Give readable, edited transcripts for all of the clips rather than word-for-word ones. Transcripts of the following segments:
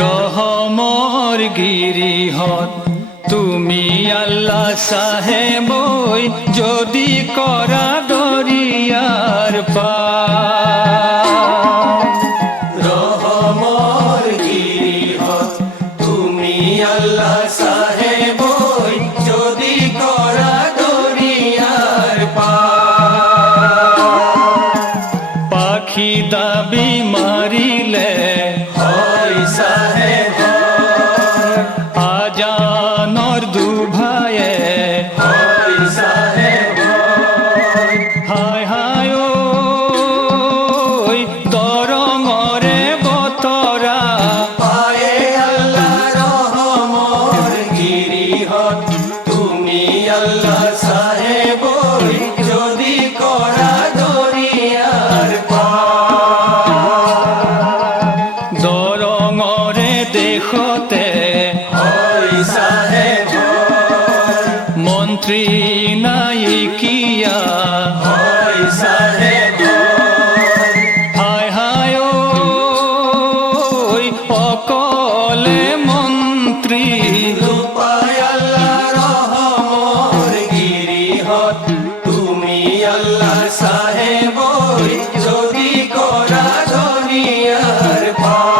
রহমর গিরিহত তুমি আল্লাহ সাহেবই যদি করা দরিয়ার পার। রহমর গিরিহত তুমি আল্লাহ সাহেবই যদি করা দরিয়ার পার। পাখি দাবি মারিলে হয় সাহেব, আজানর দুভায়ে হয় সাহেব, হায় হায় ওই দরঙরে বতরা পায়ে আল্লাহ রহমর গিরিহত তুমি আল্লাহ সাহেবই যদি করা দরিয়ার পার। দরঙরে দেখতে হয় সাহেব, মন্ত্রী নাইকিয়া হয় সাহেব, হায় হায় ওই অকলে মন্ত্রী রূপায় আল্লাহ রহমর গিরিহত তুমি আল্লাহ সাহেবই যদি করা দরিয়ার পার।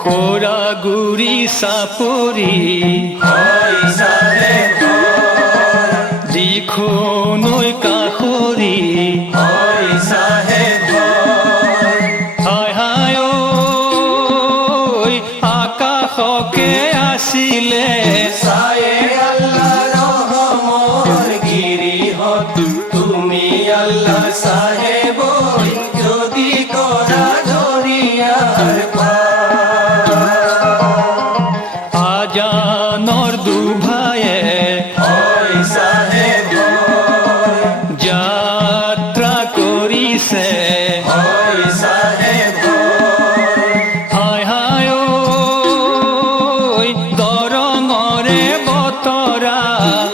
খোরাগুড়ি সাপুরি হয় সাহেব, দিখো নই কাখরি হয় সাহেব, হায় হায় ওই আকাশকে আসিলে সায়ে আল্লাহ রহমর গিরিহত তুমি আল্লাহ সাহেবই যদি করা দরিয়ার পার। আজানর দুভায়ে হয় সাহেব, যাত্রা করিছে হয় সাহেব, হায় হায় ওই দরঙরে বতরা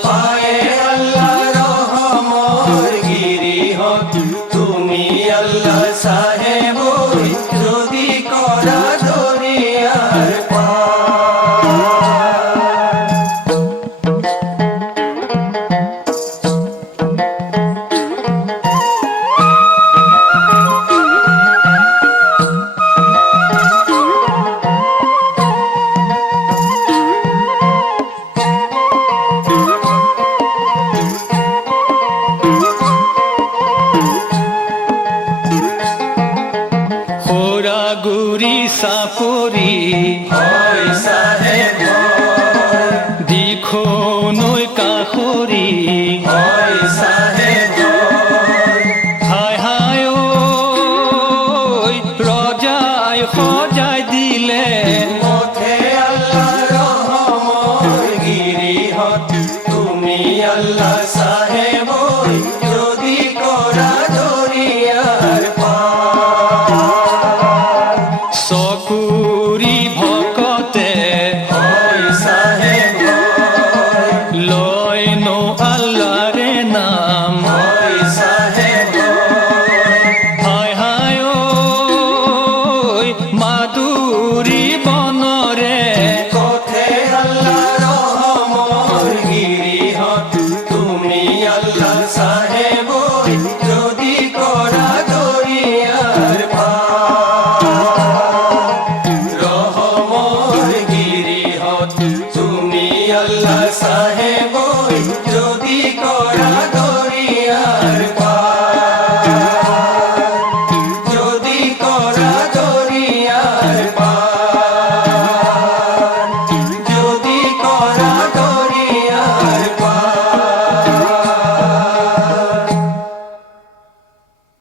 পায়ে আল্লাহ রহমর গিরিহত তুমি আল্লাহ সাহেবই যদি করা দরিয়ার পার। খোরাগুড়ি সাপুরি হয় সাহেব, দিখো নই কাখরি হয় সাহেব, হায় হায় ওই রজায় সজাই দিলে পথে আল্লাহ রহমর গিরিহত তুমি আল্লাহ সাহেবই যদি করা দরিয়ার পার। চকুরি ভকতে হয় সাহেব, লয় নো আল্লাহরে নাম হয় সাহেব, হায় হায় ওই মাদুরি বনরে পথে আল্লাহ রহমর গিরিহত তুমি আল্লাহ সাহেবই